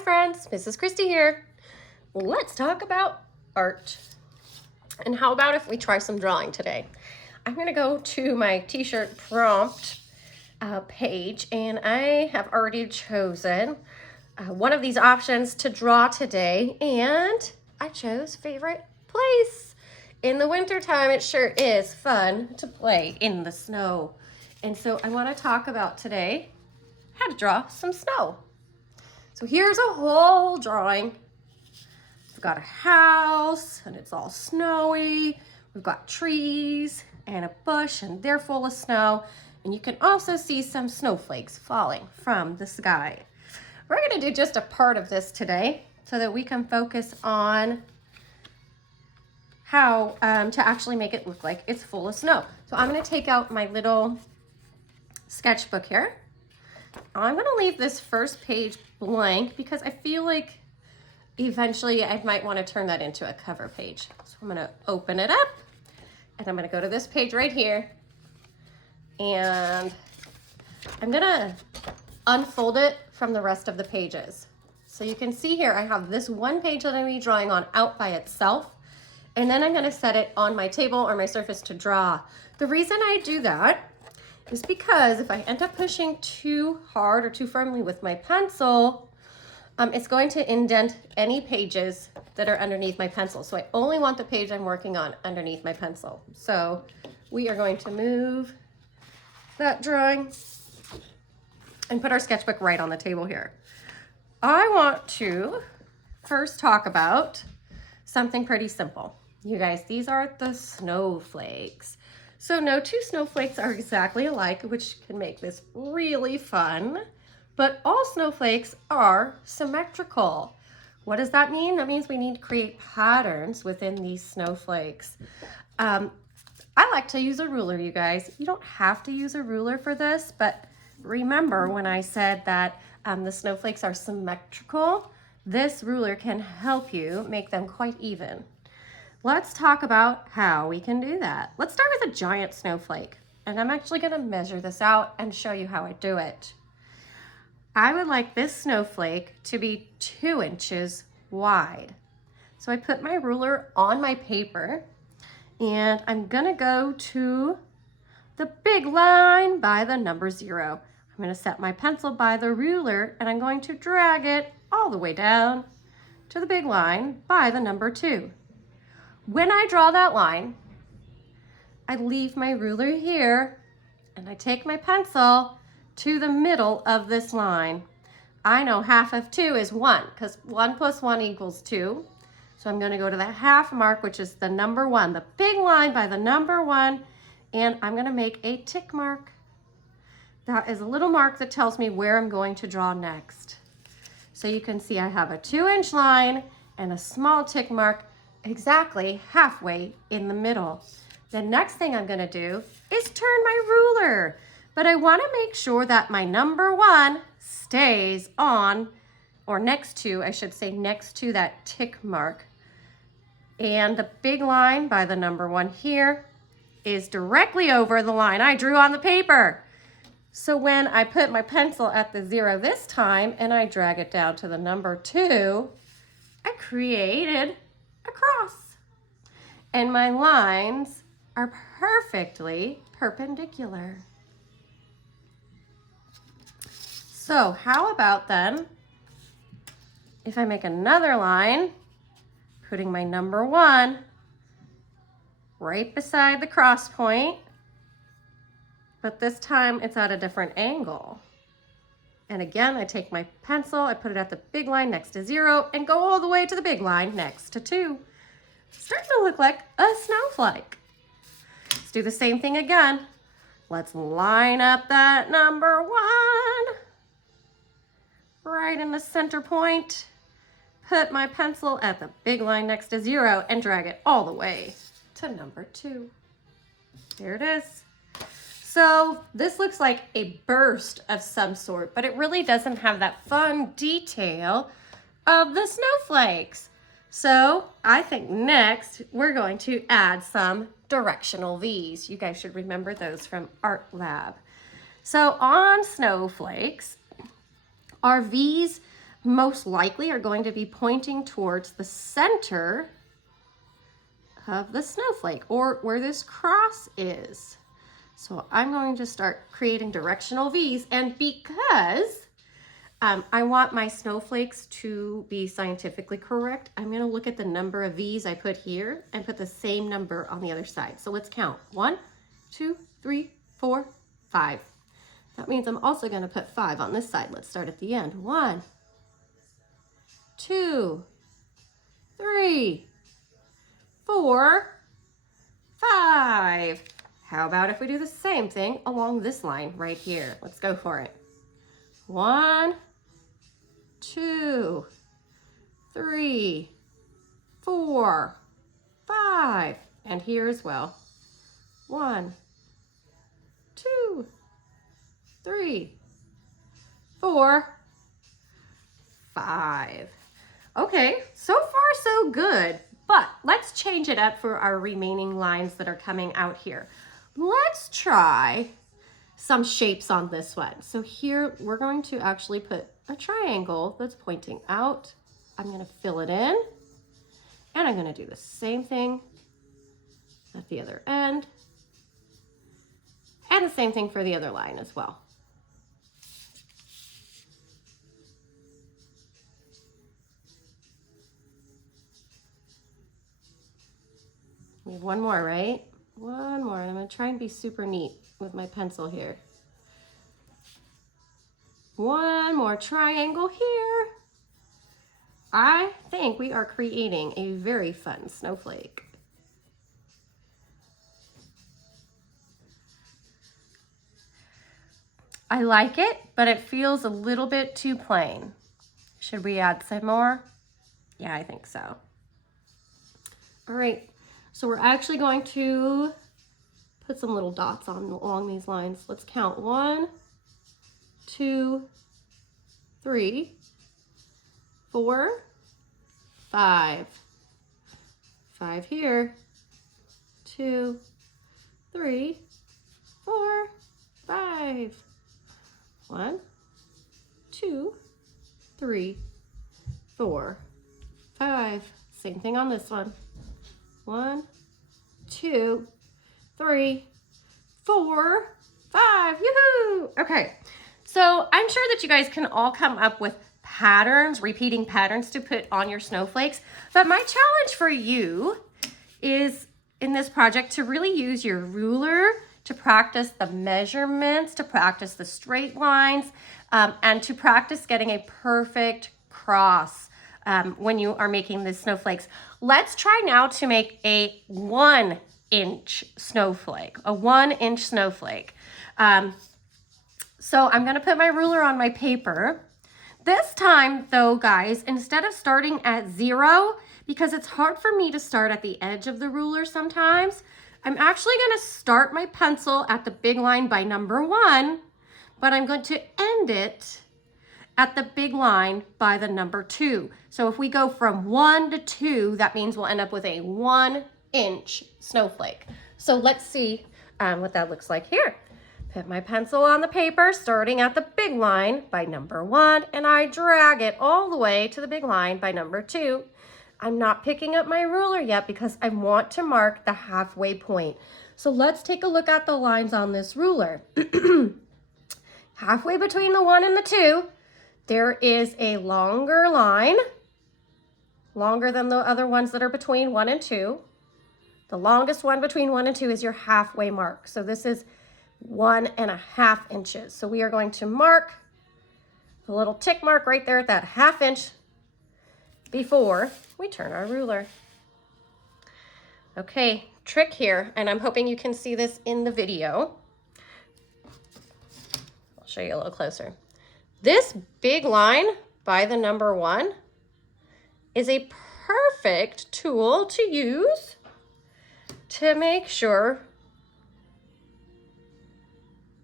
friends, Mrs. Christie here. Let's talk about art. And how about if we try some drawing today? I'm gonna go to my t-shirt prompt page, and I have already chosen one of these options to draw today, and I chose favorite place. In the wintertime, it sure is fun to play in the snow. And so I want to talk about today how to draw some snow. So here's a whole drawing. We've got a house and it's all snowy. We've got trees and a bush and they're full of snow. And you can also see some snowflakes falling from the sky. We're going to do just a part of this today so that we can focus on how to actually make it look like it's full of snow. So I'm going to take out my little sketchbook here. I'm going to leave this first page blank because I feel like eventually I might want to turn that into a cover page. So I'm going to open it up and I'm going to go to this page right here, and I'm going to unfold it from the rest of the pages. So you can see here I have this one page that I'm going to be drawing on out by itself, and then I'm going to set it on my table or my surface to draw. The reason I do that is because if I end up pushing too hard or too firmly with my pencil, it's going to indent any pages that are underneath my pencil. So I only want the page I'm working on underneath my pencil. So we are going to move that drawing and put our sketchbook right on the table here. I want to first talk about something pretty simple. You guys, these are the snowflakes. So no two snowflakes are exactly alike, which can make this really fun, but all snowflakes are symmetrical. What does that mean? That means we need to create patterns within these snowflakes. I like to use a ruler, you guys. You don't have to use a ruler for this, but remember when I said that the snowflakes are symmetrical, this ruler can help you make them quite even. Let's talk about how we can do that. Let's start with a giant snowflake, and I'm actually going to measure this out and show you how I do it. I would like this snowflake to be 2 inches wide. So I put my ruler on my paper, and I'm going to go to the big line by the number 0. I'm going to set my pencil by the ruler, and I'm going to drag it all the way down to the big line by the number 2. When I draw that line, I leave my ruler here and I take my pencil to the middle of this line. I know half of 2 is 1 because 1 plus 1 equals 2. So I'm going to go to the half mark, which is the number 1, the big line by the number 1, and I'm going to make a tick mark. That is a little mark that tells me where I'm going to draw next. So you can see I have a 2-inch line and a small tick mark exactly halfway in the middle. The next thing I'm going to do is turn my ruler, but I want to make sure that my number 1 stays on, or next to, I should say, next to that tick mark. And the big line by the number 1 here is directly over the line I drew on the paper. So when I put my pencil at the 0 this time and I drag it down to the number 2, I created a cross. And my lines are perfectly perpendicular. So how about then if I make another line, putting my number 1 right beside the cross point, but this time it's at a different angle. And again, I take my pencil, I put it at the big line next to 0 and go all the way to the big line next to 2. Starting to look like a snowflake. Let's do the same thing again. Let's line up that number 1 right in the center point. Put my pencil at the big line next to 0 and drag it all the way to number 2. There it is. So this looks like a burst of some sort, but it really doesn't have that fun detail of the snowflakes. So I think next we're going to add some directional V's. You guys should remember those from art lab. So on snowflakes, our V's most likely are going to be pointing towards the center of the snowflake, or where this cross is. So I'm going to start creating directional V's, and because I want my snowflakes to be scientifically correct, I'm gonna look at the number of V's I put here and put the same number on the other side. So let's count. 1, 2, 3, 4, 5. That means I'm also gonna put 5 on this side. Let's start at the end. 1, 2, 3, 4, 5. How about if we do the same thing along this line right here? Let's go for it. 1, 2, 3, 4, 5. And here as well. 1, 2, 3, 4, 5. Okay, so far so good, but let's change it up for our remaining lines that are coming out here. Let's try some shapes on this one. So here we're going to actually put a triangle that's pointing out. I'm going to fill it in, and I'm going to do the same thing at the other end, and the same thing for the other line as well. We have one more, right? One more, and I'm going to try and be super neat with my pencil here. One more triangle here. I think we are creating a very fun snowflake. I like it, but it feels a little bit too plain. Should we add some more? Yeah, I think so. All right, so we're actually going to put some little dots along these lines. Let's count. 1, 2, 3, 4, 5. 5 here. 2, 3, 4, 5. 1, 2, 3, 4, 5. Same thing on this one. 1, 2, 3, 4, 5. Yoo-hoo! Okay, so I'm sure that you guys can all come up with patterns, repeating patterns to put on your snowflakes. But my challenge for you is in this project to really use your ruler to practice the measurements, to practice the straight lines, and to practice getting a perfect cross when you are making the snowflakes. Let's try now to make a 1-inch snowflake, a 1-inch snowflake. So I'm gonna put my ruler on my paper. This time though, guys, instead of starting at 0, because it's hard for me to start at the edge of the ruler sometimes, I'm actually gonna start my pencil at the big line by number 1, but I'm going to end it at the big line by the number 2. So if we go from 1 to 2, that means we'll end up with a 1-inch snowflake. So let's see what that looks like here. Put my pencil on the paper, starting at the big line by number 1, and I drag it all the way to the big line by number 2. I'm not picking up my ruler yet because I want to mark the halfway point. So let's take a look at the lines on this ruler. Halfway between the 1 and the 2, there is a longer line, longer than the other ones that are between 1 and 2. The longest one between 1 and 2 is your halfway mark. So this is 1.5 inches. So we are going to mark a little tick mark right there at that 1/2 inch before we turn our ruler. Okay, trick here, and I'm hoping you can see this in the video. I'll show you a little closer. This big line by the number 1 is a perfect tool to use to make sure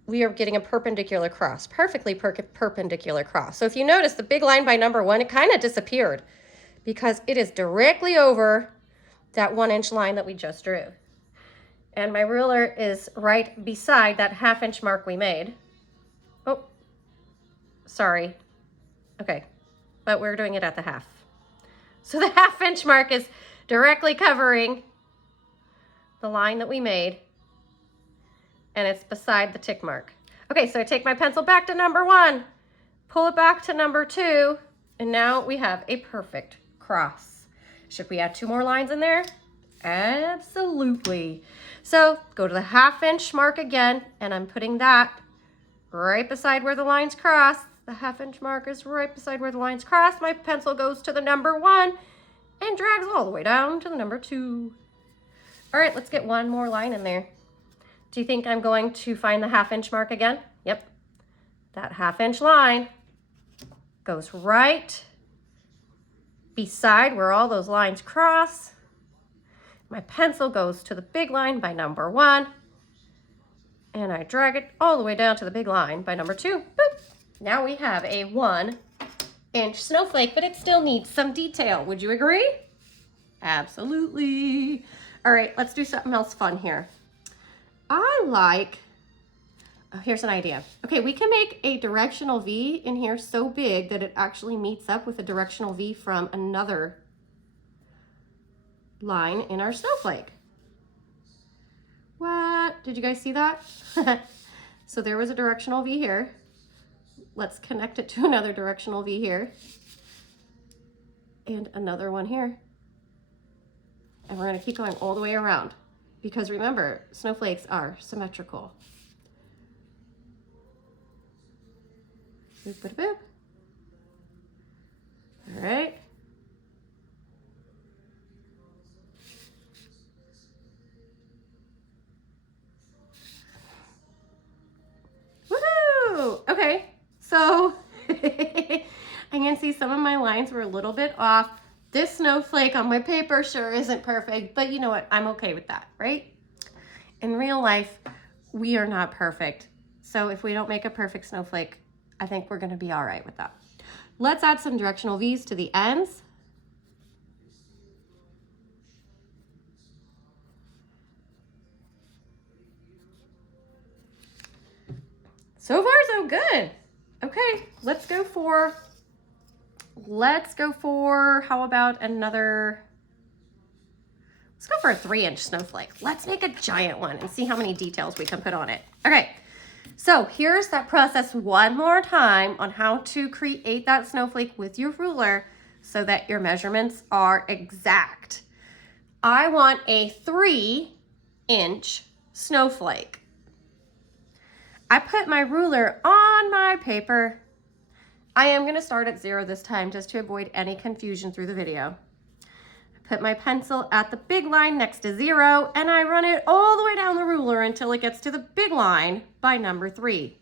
we are getting a perpendicular cross, perfectly perpendicular cross. So if you notice the big line by number 1, it kind of disappeared because it is directly over that 1-inch line that we just drew. And my ruler is right beside that 1/2 inch mark we made. Oh, sorry. Okay, but we're doing it at the half. So the ½ inch mark is directly covering the line that we made, and it's beside the tick mark. Okay, so I take my pencil back to number 1, pull it back to number 2, and now we have a perfect cross. Should we add 2 more lines in there? Absolutely. So go to the ½ inch mark again, and I'm putting that right beside where the lines cross. The ½ inch mark is right beside where the lines cross. My pencil goes to the number 1 and drags all the way down to the number 2. All right, let's get one more line in there. Do you think I'm going to find the ½ inch mark again? Yep. That ½ inch line goes right beside where all those lines cross. My pencil goes to the big line by number 1, and I drag it all the way down to the big line by number 2. Boop. Now we have a 1-inch snowflake, but it still needs some detail. Would you agree? Absolutely. All right, let's do something else fun here. Here's an idea. Okay, we can make a directional V in here so big that it actually meets up with a directional V from another line in our snowflake. What? Did you guys see that? So there was a directional V here. Let's connect it to another directional V here. And another one here. And we're going to keep going all the way around. Because remember, snowflakes are symmetrical. Boop, boop, boop. All right. Woohoo! Okay, so I can see some of my lines were a little bit off. This snowflake on my paper sure isn't perfect, but you know what? I'm okay with that, right? In real life, we are not perfect. So if we don't make a perfect snowflake, I think we're gonna be all right with that. Let's add some directional V's to the ends. So far, so good. Okay, let's go for, how about another, let's go for a 3-inch snowflake. Let's make a giant one and see how many details we can put on it. Okay, so here's that process one more time on how to create that snowflake with your ruler so that your measurements are exact. I want a 3-inch snowflake. I put my ruler on my paper. I am going to start at 0 this time just to avoid any confusion through the video. I put my pencil at the big line next to 0 and I run it all the way down the ruler until it gets to the big line by number 3.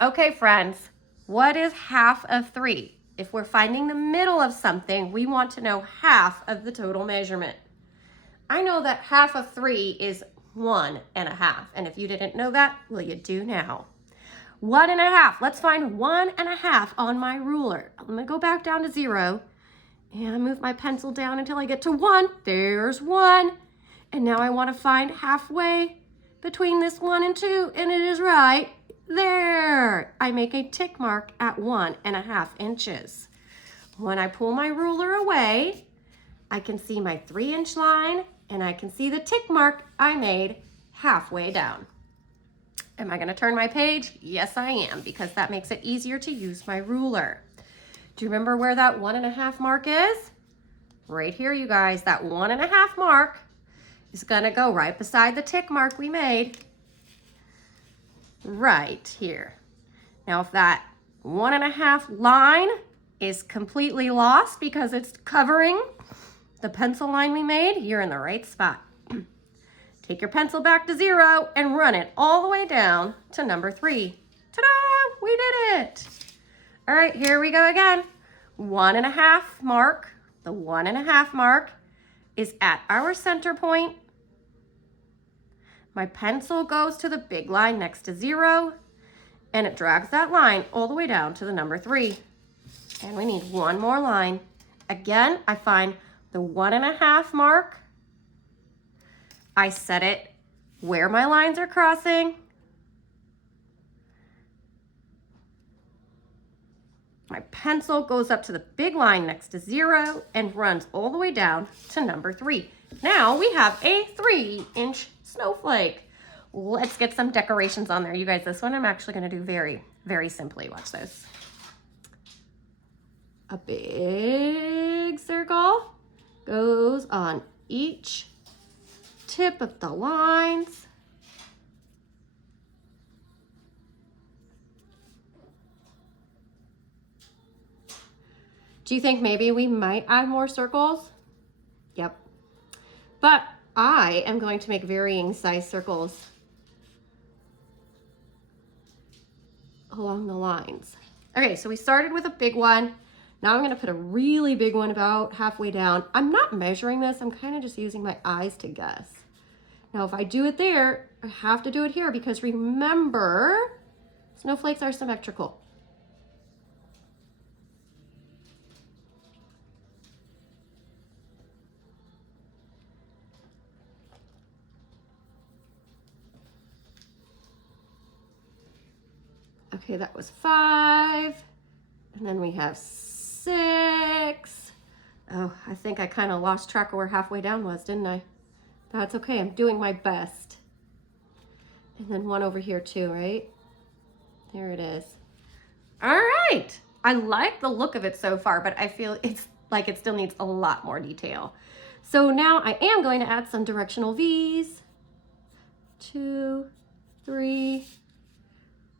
Okay, friends, what is half of 3? If we're finding the middle of something, we want to know half of the total measurement. I know that half of 3 is 1.5. And if you didn't know that, well, you do now. 1.5. Let's find 1.5 on my ruler. I'm going to go back down to 0 and move my pencil down until I get to 1. There's 1. And now I want to find halfway between this 1 and 2, and it is right there. I make a tick mark at 1.5 inches. When I pull my ruler away, I can see my 3-inch line, and I can see the tick mark I made halfway down. Am I going to turn my page? Yes, I am, because that makes it easier to use my ruler. Do you remember where that 1.5 mark is? Right here, you guys. That 1.5 mark is going to go right beside the tick mark we made. Right here. Now, if that 1.5 line is completely lost because it's covering the pencil line we made, you're in the right spot. Take your pencil back to 0 and run it all the way down to number 3. Ta-da! We did it! All right, here we go again. 1.5 mark. The 1.5 mark is at our center point. My pencil goes to the big line next to 0, and it drags that line all the way down to the number 3. And we need one more line. Again, I find the 1.5 mark. I set it where my lines are crossing. My pencil goes up to the big line next to 0 and runs all the way down to number 3. Now we have a 3-inch snowflake. Let's get some decorations on there. You guys, this one I'm actually going to do very, very simply. Watch this. A big circle goes on each tip of the lines. Do you think maybe we might add more circles? Yep. But I am going to make varying size circles along the lines. Okay, so we started with a big one. Now I'm going to put a really big one about halfway down. I'm not measuring this. I'm kind of just using my eyes to guess. Now, if I do it there, I have to do it here because remember, snowflakes are symmetrical. Okay, that was 5. And then we have 6. Oh, I think I kind of lost track of where halfway down was, didn't I? That's okay, I'm doing my best. And then 1 over here too, right? There it is. All right, I like the look of it so far, but I feel it's like it still needs a lot more detail. So now I am going to add some directional V's. 2, 3,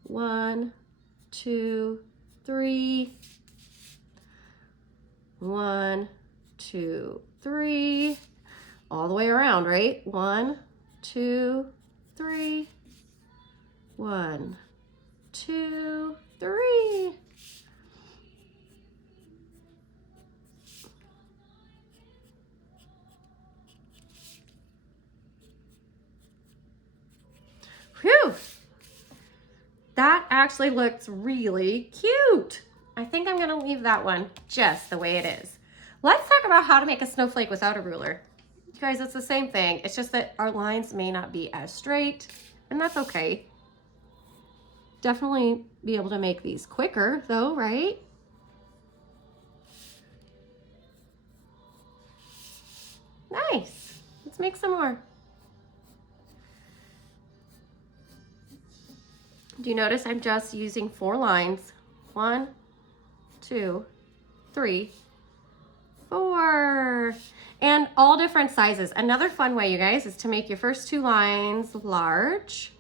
1, 2, 3. 1, 2, 3. All the way around, right? 1, 2, 3. 1, 2, 3. Whew! That actually looks really cute. I think I'm gonna leave that one just the way it is. Let's talk about how to make a snowflake without a ruler. You guys, it's the same thing. It's just that our lines may not be as straight, and that's okay. Definitely be able to make these quicker though, right? Nice. Let's make some more. Do you notice I'm just using 4 lines? 1, 2, 3, 4. And all different sizes. Another fun way, you guys, is to make your first 2 lines large.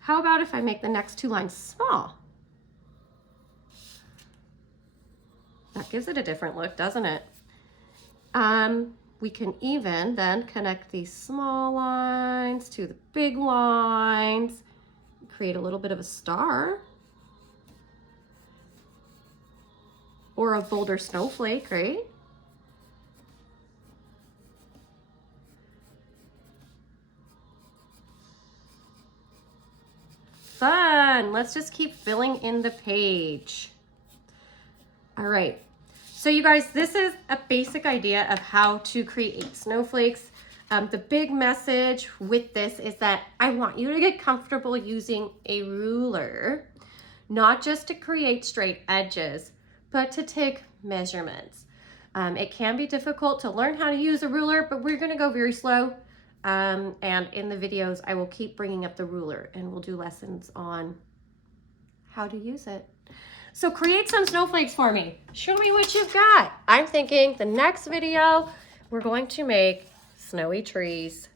How about if I make the next 2 lines small? That gives it a different look, doesn't it? We can even then connect these small lines to the big lines, create a little bit of a star or a bolder snowflake, right? Fun. Let's just keep filling in the page. All right. So you guys, this is a basic idea of how to create snowflakes. The big message with this is that I want you to get comfortable using a ruler, not just to create straight edges, but to take measurements. It can be difficult to learn how to use a ruler, but we're gonna go very slow. And in the videos, I will keep bringing up the ruler and we'll do lessons on how to use it. So create some snowflakes for me. Show me what you've got. I'm thinking the next video, we're going to make snowy trees.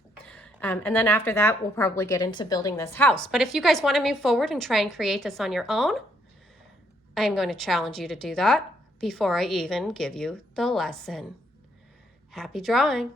And then after that, we'll probably get into building this house. But if you guys want to move forward and try and create this on your own, I'm going to challenge you to do that before I even give you the lesson. Happy drawing.